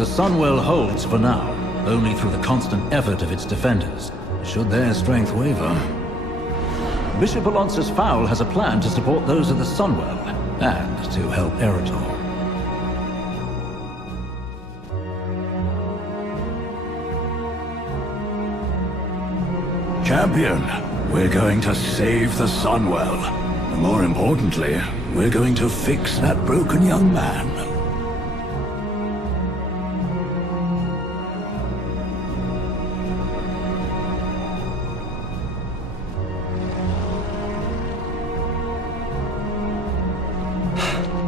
The Sunwell holds for now, only through the constant effort of its defenders, should their strength waver. Bishop.Alonsus Faol has a plan to support those of the Sunwell, and to help Arator. Champion, we're going to save the Sunwell. And more importantly, we're going to fix that broken young man.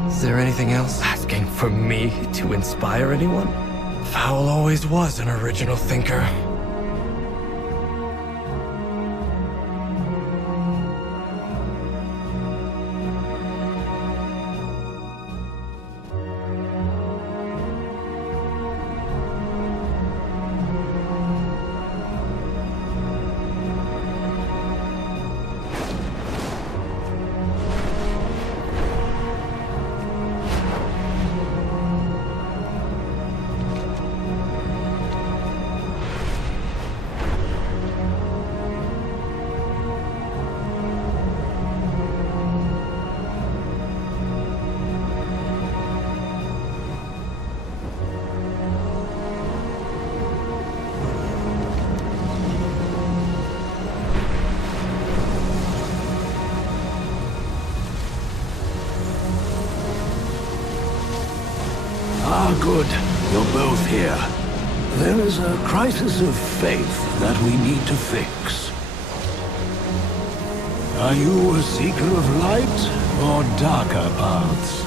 Is there anything else? Asking for me to inspire anyone? Faol always was an original thinker. Good. You're both here. There is a crisis of faith that we need to fix. Are you a seeker of light or darker paths?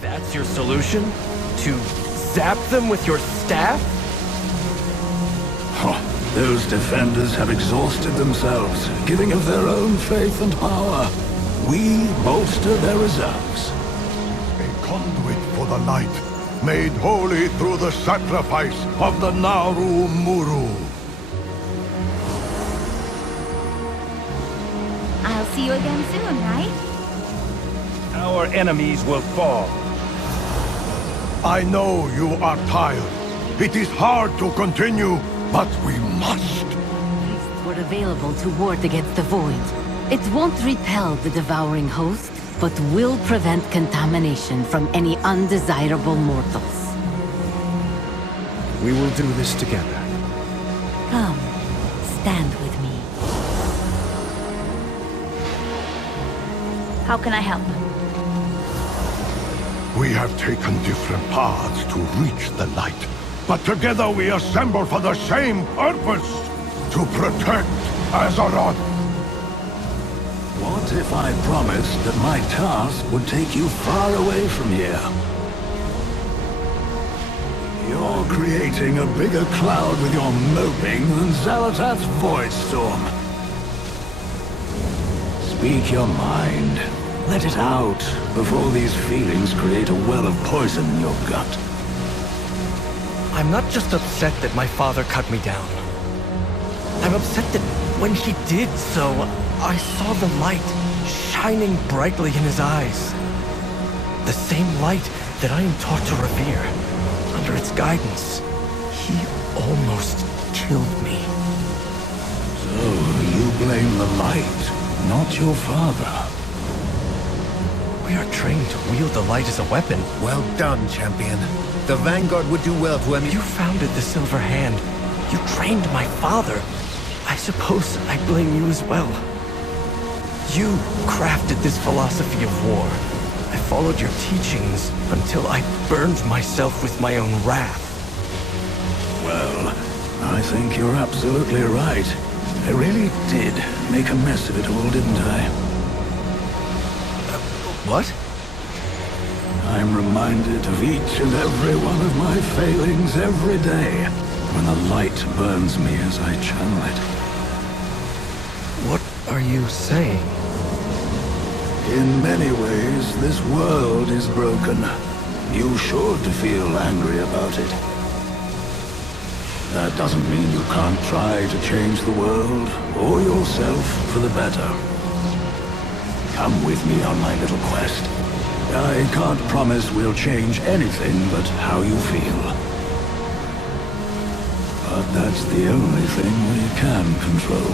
That's your solution? To zap them with your staff? Those defenders have exhausted themselves, giving of their own faith and power. We bolster their reserves. A conduit for the light, made holy through the sacrifice of the Naru Muru. I'll see you again soon, right? Our enemies will fall. I know you are tired. It is hard to continue, but we must. Priests were available to ward against the Void. It won't repel the devouring host, but will prevent contamination from any undesirable mortals. We will do this together. Come, stand with me. How can I help? We have taken different paths to reach the light, but together we assemble for the same purpose, to protect Azeroth. What if I promised that my task would take you far away from here? You're creating a bigger cloud with your moping than Xal'atath's Void Storm. Speak your mind. Let it out, before these feelings create a well of poison in your gut. I'm not just upset that my father cut me down. I'm upset that when he did so, I saw the light shining brightly in his eyes. The same light that I am taught to revere. Under its guidance, he almost killed me. So, you blame the light, not your father. We are trained to wield the light as a weapon. Well done, champion. The Vanguard would do well to You founded the Silver Hand. You trained my father. I suppose I blame you as well. You crafted this philosophy of war. I followed your teachings until I burned myself with my own wrath. Well, I think you're absolutely right. I really did make a mess of it all, didn't I? What? I'm reminded of each and every one of my failings every day, when the light burns me as I channel it. What are you saying? In many ways, this world is broken. You should feel angry about it. that doesn't mean you can't try to change the world, or yourself, for the better. Come with me on my little quest. I can't promise we'll change anything but how you feel. But that's the only thing we can control.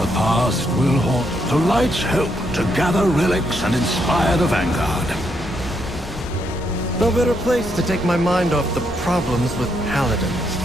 The past will haunt the light's hope to gather relics and inspire the vanguard. No better place to take my mind off the problems with Paladins.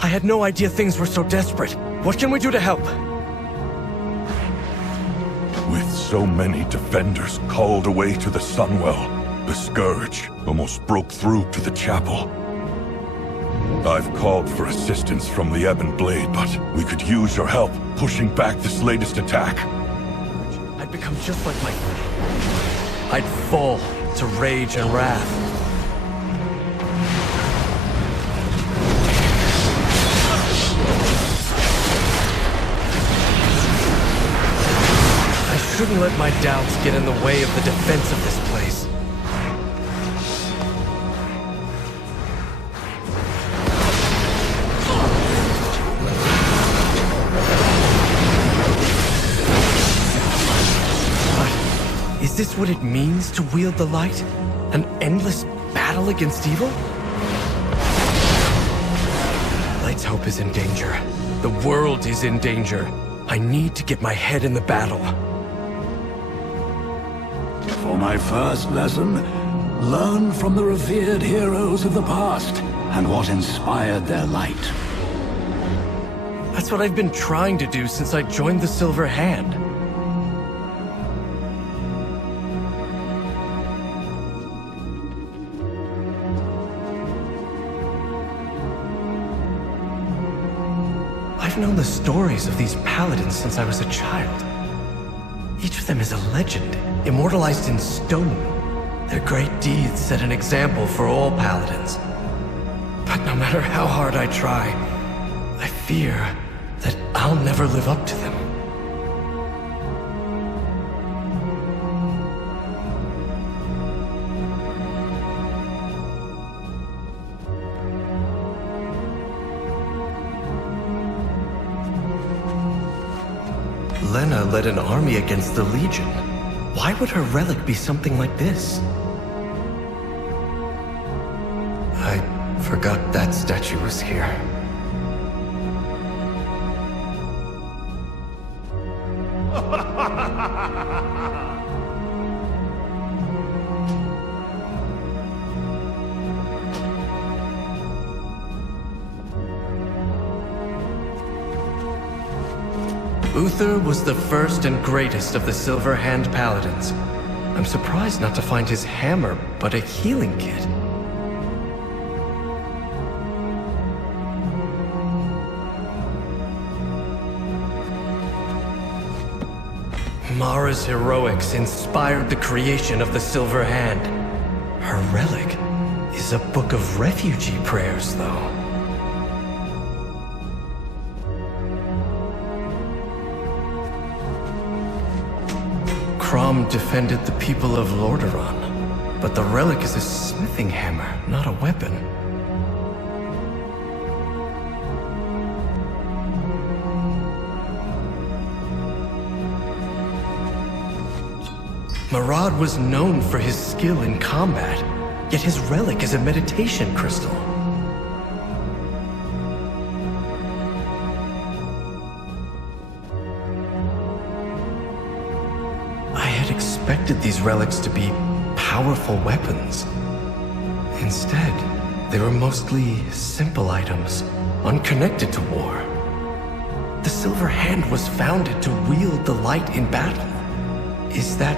I had no idea things were so desperate. What can we do to help? With so many defenders called away to the Sunwell, the Scourge almost broke through to the chapel. I've called for assistance from the Ebon Blade, but we could use your help pushing back this latest attack. I'd become just like my... I'd fall to rage and wrath. I shouldn't let my doubts get in the way of the defense of this place. But is this what it means to wield the light? An endless battle against evil? Light's hope is in danger. The world is in danger. I need to get my head in the battle. For my first lesson, learn from the revered heroes of the past and what inspired their light. That's what I've been trying to do since I joined the Silver Hand. I've known the stories of these paladins since I was a child. Each of them is a legend, immortalized in stone. Their great deeds set an example for all paladins. But no matter how hard I try, I fear that I'll never live up to them. Lena led an army against the Legion. Why would her relic be something like this? I forgot that statue was here. Uther was the first and greatest of the Silver Hand Paladins. I'm surprised not to find his hammer, but a healing kit. Mara's heroics inspired the creation of the Silver Hand. Her relic is a book of refugee prayers, though. Crom defended the people of Lordaeron, but the relic is a smithing hammer, not a weapon. Marad was known for his skill in combat, yet his relic is a meditation crystal. expected these relics to be powerful weapons. Instead, they were mostly simple items, unconnected to war. The Silver Hand was founded to wield the light in battle. Is that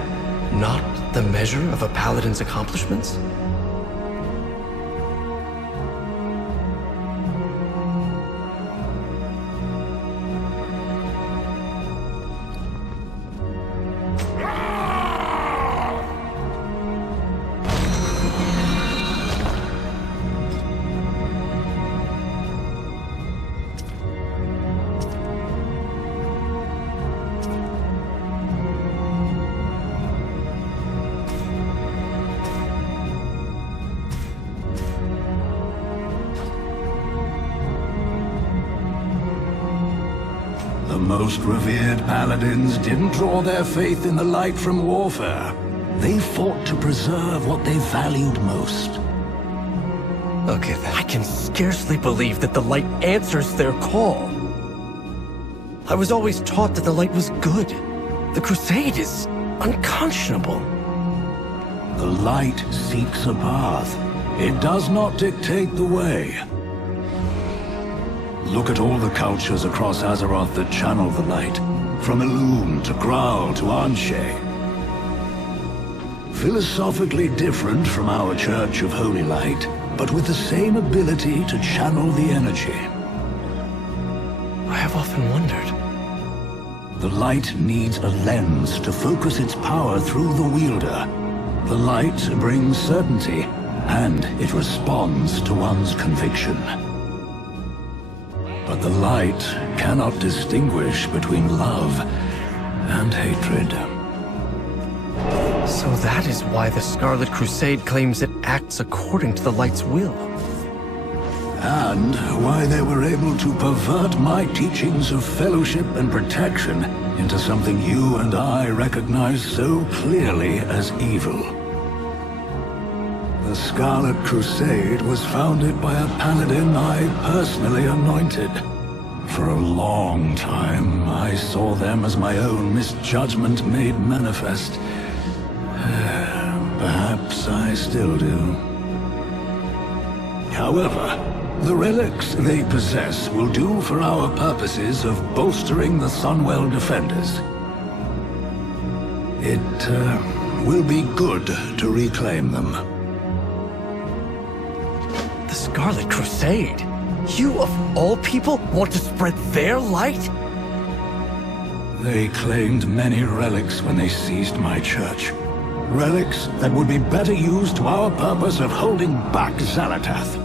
not the measure of a Paladin's accomplishments? The most revered Paladins didn't draw their faith in the light from warfare. They fought to preserve what they valued most. Okay then. I can scarcely believe that the light answers their call. I was always taught that the light was good. The crusade is unconscionable. The light seeks a path. It does not dictate the way. Look at all the cultures across Azeroth that channel the light, from Elune to Graal to Anshe. Philosophically different from our Church of Holy Light, but with the same ability to channel the energy. I have often wondered. The light needs a lens to focus its power through the wielder. The light brings certainty, and it responds to one's conviction. But the light cannot distinguish between love and hatred. So that is why the Scarlet Crusade claims it acts according to the light's will. And why they were able to pervert my teachings of fellowship and protection into something you and I recognize so clearly as evil. The Scarlet Crusade was founded by a Paladin I personally anointed. For a long time, I saw them as my own misjudgment made manifest. Perhaps I still do. However, the relics they possess will do for our purposes of bolstering the Sunwell defenders. It will be good to reclaim them. The Scarlet Crusade? You, of all people, want to spread their light? They claimed many relics when they seized my church. Relics that would be better used to our purpose of holding back Xalatath.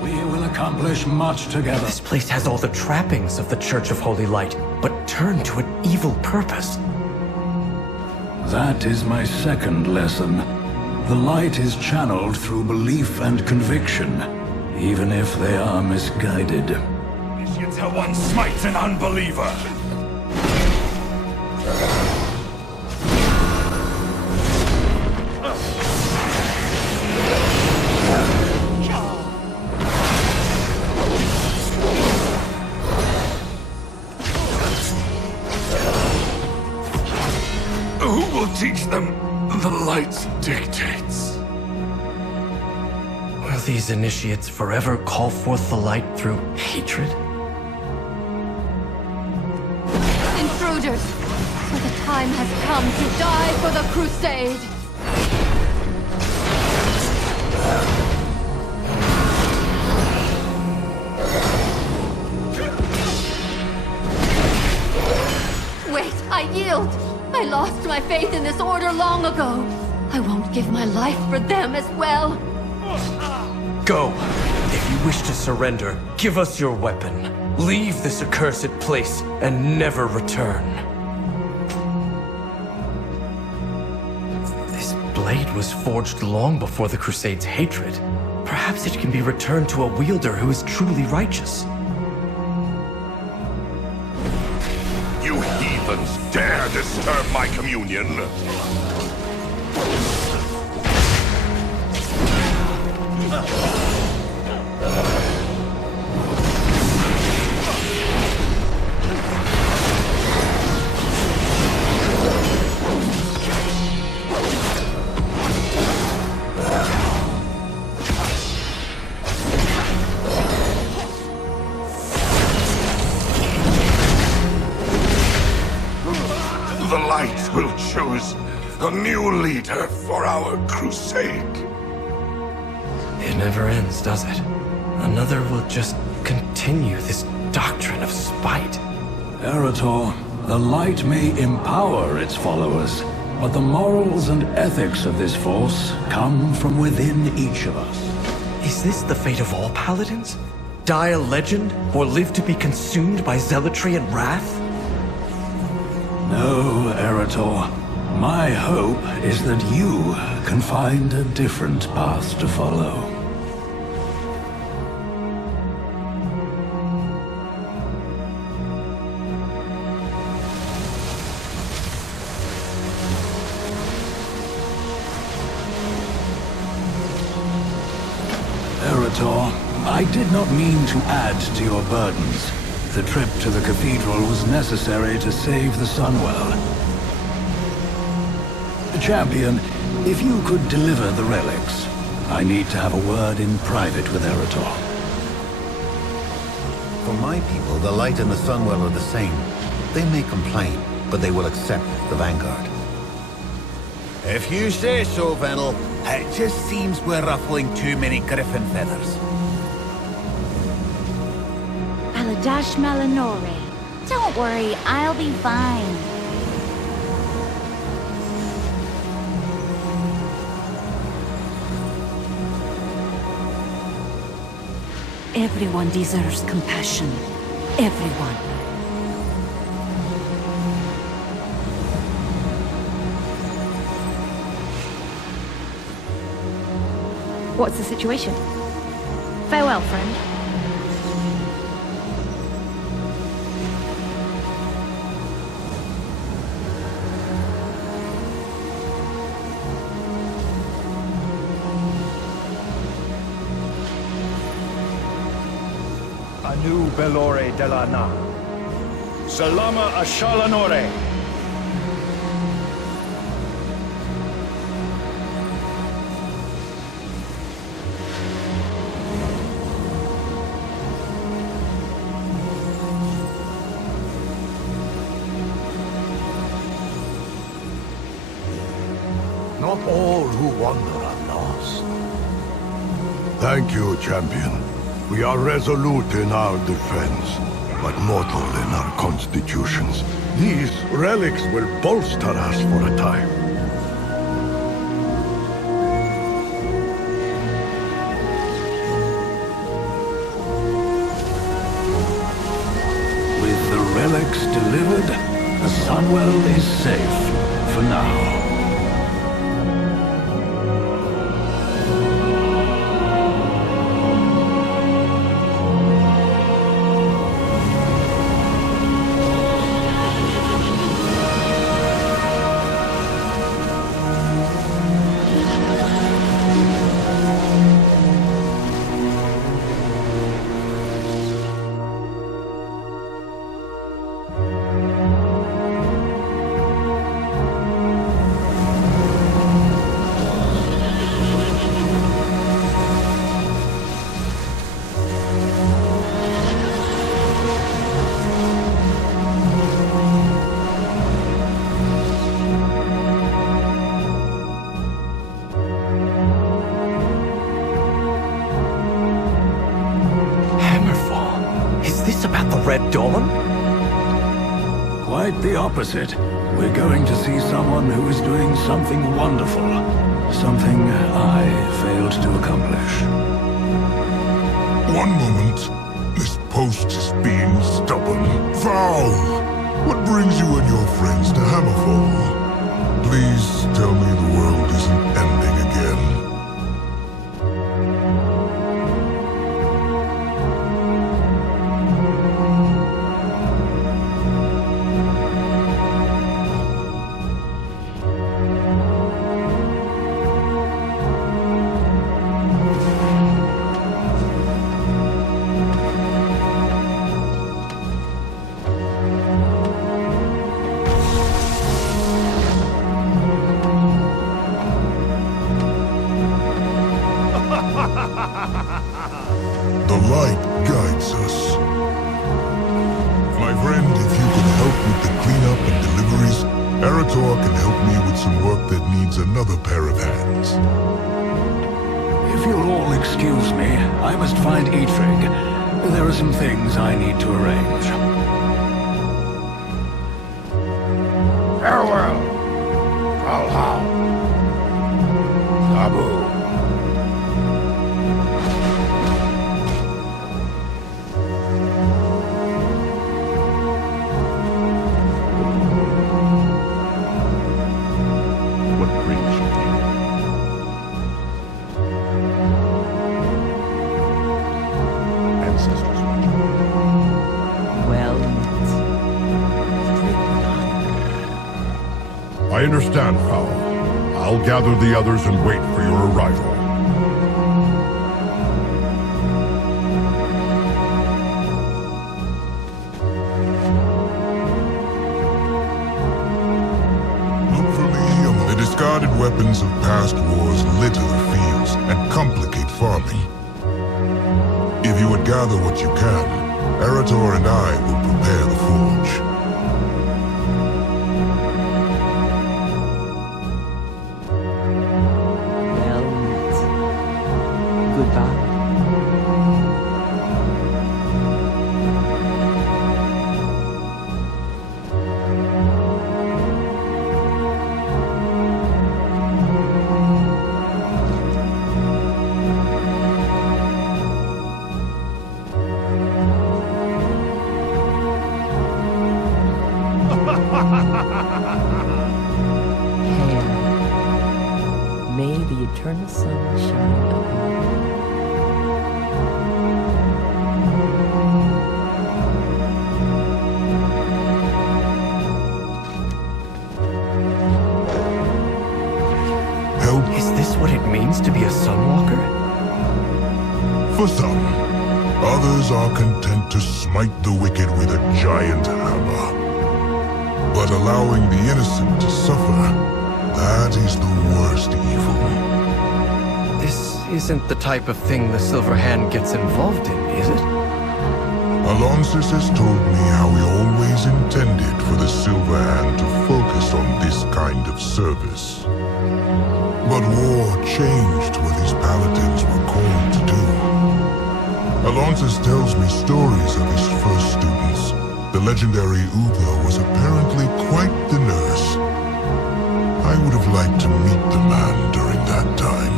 We will accomplish much together. This place has all the trappings of the Church of Holy Light, but turned to an evil purpose. That is my second lesson. The light is channeled through belief and conviction, even if they are misguided. Till one smites an unbeliever! Who will teach them the light's dictates? Will these initiates forever call forth the light through hatred? Intruders! For the time has come to die for the Crusade! Wait, I yield! I lost my faith in this order long ago. I won't give my life for them as well. Go! If you wish to surrender, give us your weapon. Leave this accursed place and never return. This blade was forged long before the Crusade's hatred. Perhaps it can be returned to a wielder who is truly righteous. You heathens dare disturb my communion! a new leader for our crusade. It never ends, does it? Another will just continue this doctrine of spite. Arator, the light may empower its followers, but the morals and ethics of this force come from within each of us. Is this the fate of all paladins? Die a legend, or live to be consumed by zealotry and wrath? No, Arator. My hope is that you can find a different path to follow. Arator, I did not mean to add to your burdens. The trip to the cathedral was necessary to save the Sunwell. Champion, if you could deliver the relics, I need to have a word in private with Arator. For my people, the Light and the Sunwell are the same. They may complain, but they will accept the Vanguard. If you say so, Venel. It just seems we're ruffling too many griffin feathers. Aladash Malanore. Don't worry, I'll be fine. Everyone deserves compassion. Everyone. What's the situation? Farewell, friend. Anu Belore Delana. Salama Ashalanore. Not all who wander are lost. Thank you, champion. We are resolute in our defense, but mortal in our constitutions. These relics will bolster us for a time. With the relics delivered, the Sunwell is safe for now. Quite the opposite. We're going to see someone who is doing something wonderful. Something I failed to accomplish. One moment. This post is being stubborn. Foul! What brings you and your friends to Hammerfall? Please tell me the world isn't ending again. that needs another pair of hands. If you'll all excuse me, I must find Eitrig. There are some things I need to arrange. Farewell. Valhalla. Abu. What brings you here? Ancestors watching. Well, I understand, Faol. I'll gather the others and wait for your arrival. Look for me among the discarded weapons of past wars litter the fields and complicate farming. If you would gather what you can, Arator and I will prepare the forge. goodbye. May the eternal sun shine upon you. Help. Is this what it means to be a Sunwalker? For some, others are content to smite the wicked with a giant hammer. But allowing the innocent to suffer, that is the worst evil. This isn't the type of thing the Silver Hand gets involved in, is it? Alonsus has told me how he always intended for the Silver Hand to focus on this kind of service. But war changed what these Paladins were called to do. Alonsus tells me stories of his first students. The legendary Uther was apparently quite the nurse. I would have liked to meet the man during that time.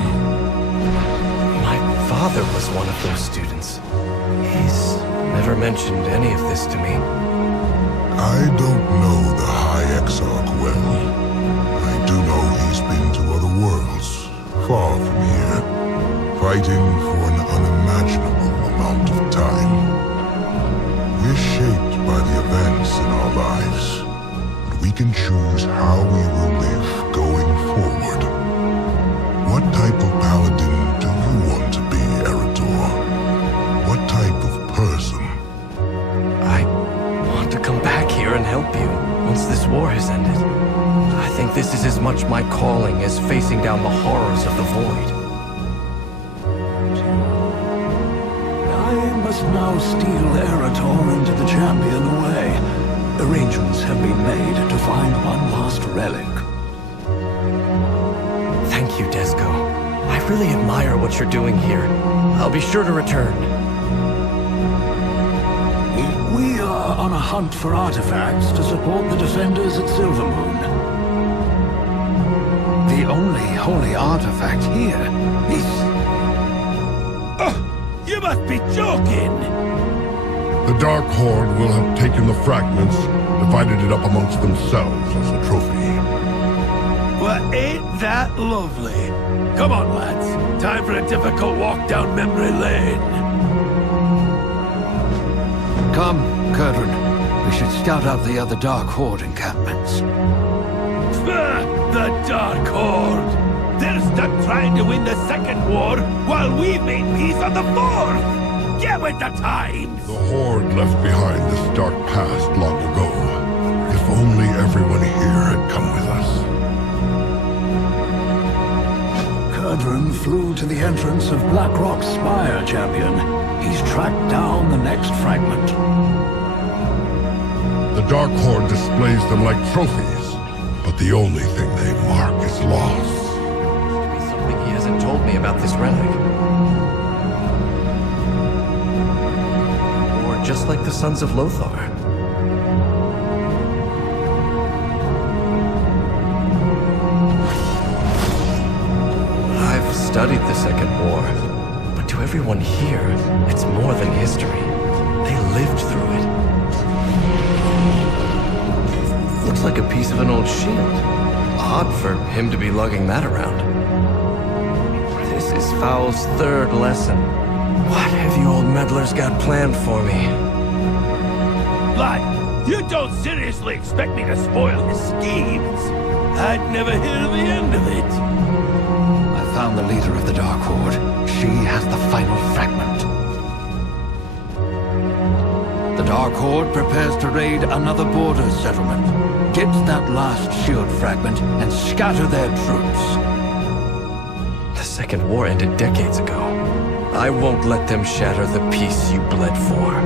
My father was one of those students. He's never mentioned any of this to me. I don't know the High Exarch well. I do know he's been to other worlds, far from here, fighting for an unimaginable amount of time. We're shaped by the events in our lives, but we can choose how we will live going forward. What type of Paladin do you want to be, Arator? What type of person? I want to come back here and help you once this war has ended. I think this is as much my calling as facing down the horrors of the Void. I must now steal Arator into the Champion away. Arrangements have been made to find one last relic. Thank you, Dezco. I really admire what you're doing here. I'll be sure to return. We are on a hunt for artifacts to support the defenders at Silvermoon. The only holy artifact here is... You must be joking! The Dark Horde will have taken the fragments, divided it up amongst themselves as a trophy. Well, ain't that lovely? Come on, lads. Time for a difficult walk down memory lane. Come, Curdran. We should scout out the other Dark Horde encampments. The Dark Horde! They're stuck trying to win the second war while we've made peace on the fourth! Get with the times! The Horde left behind this dark past long ago. If only everyone here had come with us. Curdran flew to the entrance of Blackrock's Spire, Champion. He's tracked down the next fragment. The Dark Horde displays them like trophies, but the only thing they mark is loss. Must be something he hasn't told me about this relic. Or just like the Sons of Lothar. I've studied the Second War, but to everyone here, it's more than history. They lived through it. Looks like a piece of an old shield. Odd for him to be lugging that around. This is Faol's third lesson. What have you old meddlers got planned for me? Lad, you don't seriously expect me to spoil his schemes? I'd never hear the end of it. I found the leader of the Dark Horde. She has the final fragment. The Dark Horde prepares to raid another border settlement. Get that last shield fragment and scatter their troops. The Second War ended decades ago. I won't let them shatter the peace you bled for.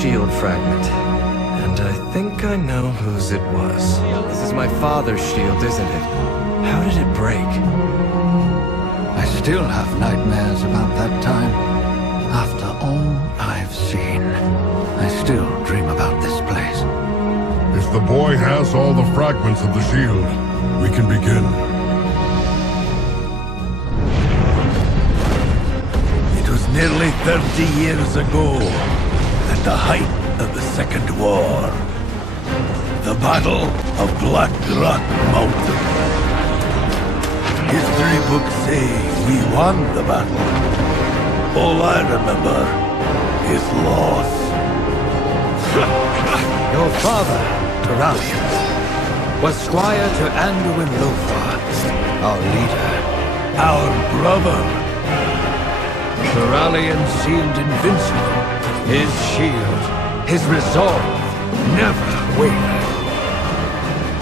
Shield fragment. And I think I know whose it was. This is my father's shield, isn't it? How did it break? I still have nightmares about that time. After all I've seen, I still dream about this place. If the boy has all the fragments of the shield, we can begin. It was nearly 30 years ago. At the height of the Second War. The Battle of Black Rock Mountain. History books say we won the battle. All I remember is loss. Your father, Turalyon, was squire to Anduin Lothar, our leader. Our brother. Turalyon seemed invincible. His shield, his resolve, never wavered.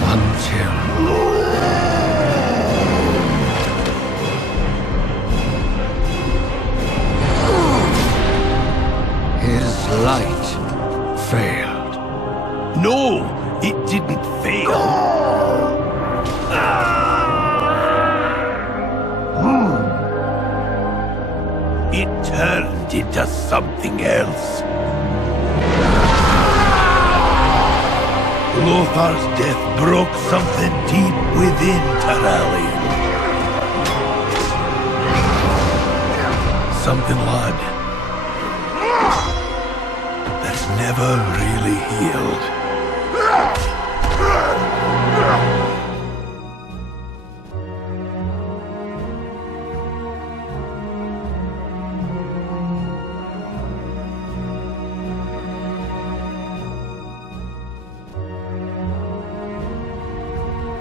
Until... his light failed. No, it didn't fail. It turned into something else. Lothar's death broke something deep within Turalyon. Something, lad, that's never really healed.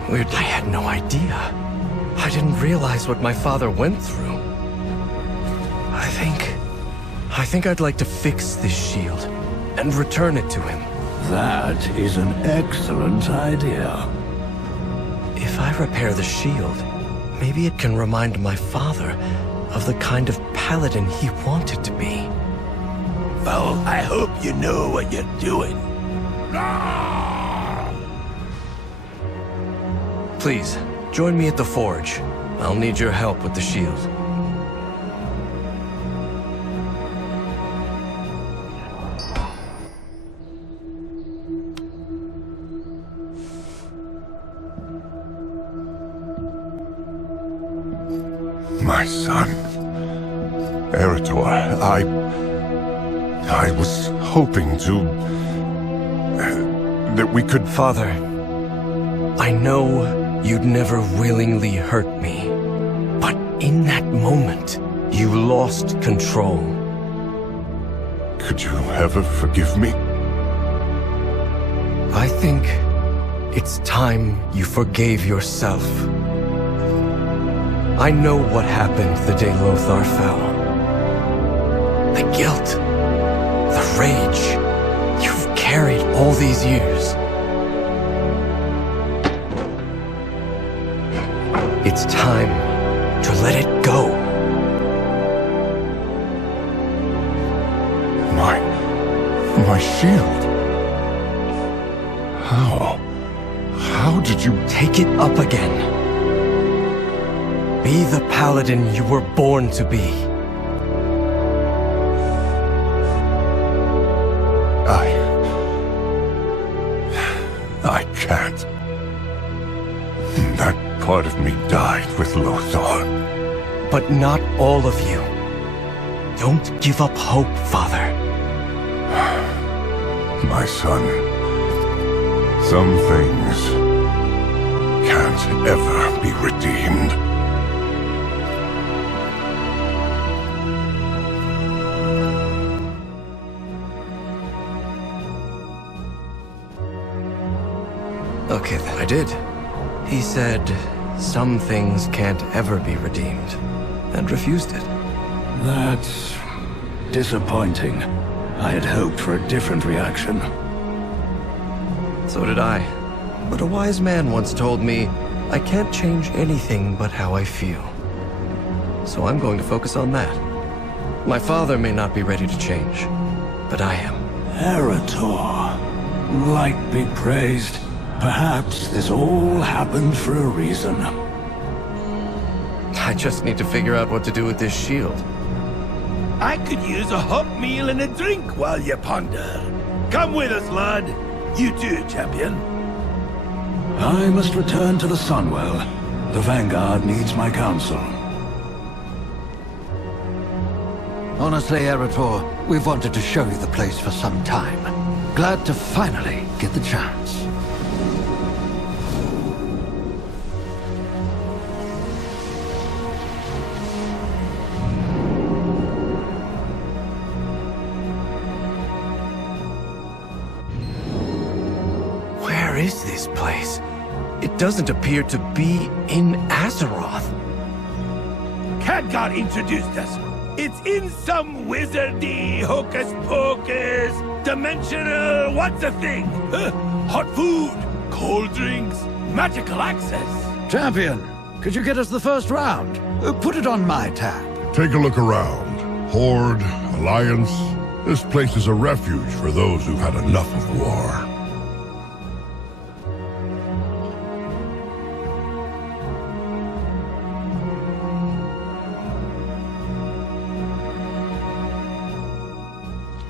Weird, I had no idea. I didn't realize what my father went through. I think I'd like to fix this shield and return it to him. That is an excellent idea. If I repair the shield, maybe it can remind my father of the kind of paladin he wanted to be. Well, I hope you know what you're doing. Please, join me at the forge. I'll need your help with the shield. My son. Arator, I was hoping to... that we could... Father, I know you'd never willingly hurt me, but in that moment, you lost control. Could you ever forgive me? I think it's time you forgave yourself. I know what happened the day Lothar fell. guilt, the rage you've carried all these years. It's time to let it go. My shield. How did you... Take it up again. Be the Paladin you were born to be. I can't. That part of me died with Lothar. But not all of you. Don't give up hope, Father. My son, some things can't ever be redeemed. Okay, then I did. He said, some things can't ever be redeemed, and refused it. That's disappointing. I had hoped for a different reaction. So did I. But a wise man once told me, I can't change anything but how I feel. So I'm going to focus on that. My father may not be ready to change, but I am. Arator. Light be praised. Perhaps this all happened for a reason. I just need to figure out what to do with this shield. I could use a hot meal and a drink while you ponder. Come with us, lad. You too, champion. I must return to the Sunwell. The Vanguard needs my counsel. Honestly, Arator, we've wanted to show you the place for some time. Glad to finally get the chance. Where is this place? It doesn't appear to be in Azeroth. Khadgar introduced us. It's in some wizardy, hocus-pocus, dimensional, what's the thing? Hot food, cold drinks, magical access. Champion, could you get us the first round? Put it on my tab. Take a look around. Horde, Alliance. This place is a refuge for those who've had enough of war.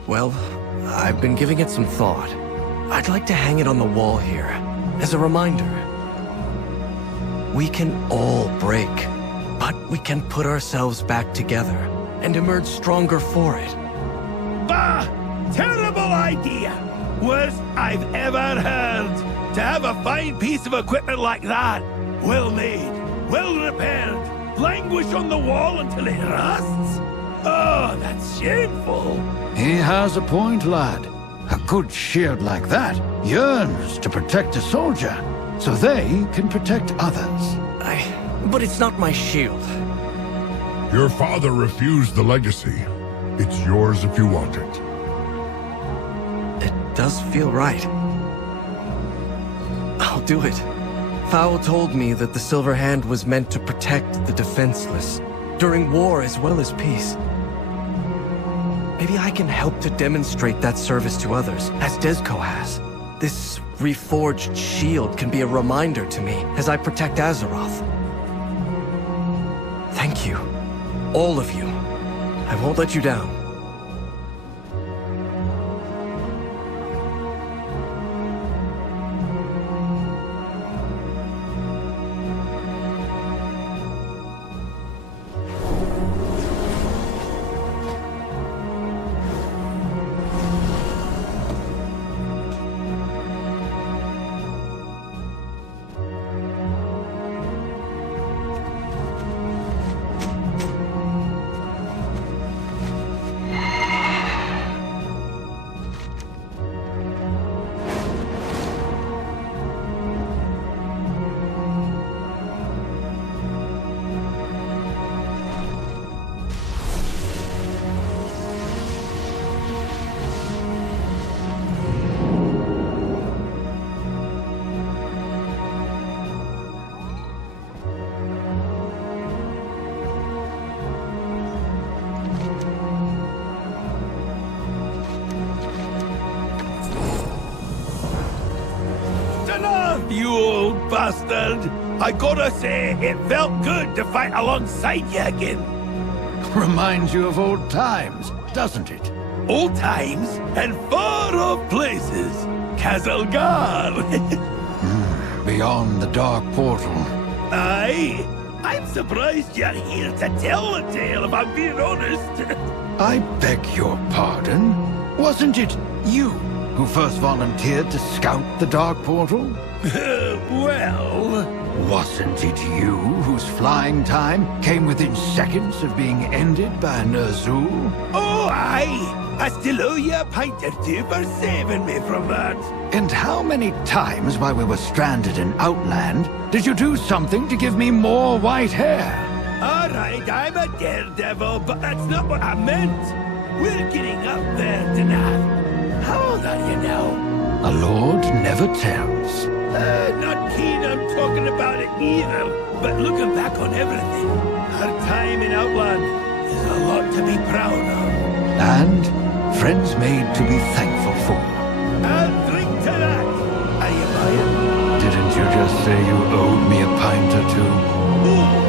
Well, I've been giving it some thought. I'd like to hang it on the wall here, as a reminder. We can all break, but we can put ourselves back together and emerge stronger for it. Bah! Terrible idea! Worst I've ever heard. To have a fine piece of equipment like that, well made, well repaired, languish on the wall until it rusts? Oh, that's shameful. He has a point, lad. A good shield like that yearns to protect a soldier, so they can protect others. But it's not my shield. Your father refused the legacy. It's yours if you want it. It does feel right. I'll do it. Faol told me that the Silver Hand was meant to protect the defenseless, during war as well as peace. Maybe I can help to demonstrate that service to others, as Dezco has. This reforged shield can be a reminder to me as I protect Azeroth. Thank you. All of you. I won't let you down. hearth, you old bastard! I gotta say, it felt good to fight alongside you again. Reminds you of old times, doesn't it? Old times and far-off places. Kazalgar. Beyond the Dark Portal. Aye. I'm surprised you're here to tell the tale, if I'm being honest. I beg your pardon? Wasn't it you who first volunteered to scout the Dark Portal? Well... Wasn't it you whose flying time came within seconds of being ended by Ner'zhul? Oh, aye! I still owe you a pint or two for saving me from that. And how many times while we were stranded in Outland did you do something to give me more white hair? Alright, I'm a daredevil, but that's not what I meant. We're getting up there tonight. How old are you now? A lord never tells. Not keen on talking about it either, but looking back on everything, our time in Outland is a lot to be proud of. And friends made to be thankful for. I'll drink to that. Are you buying? Didn't you just say you owed me a pint or two? Ooh,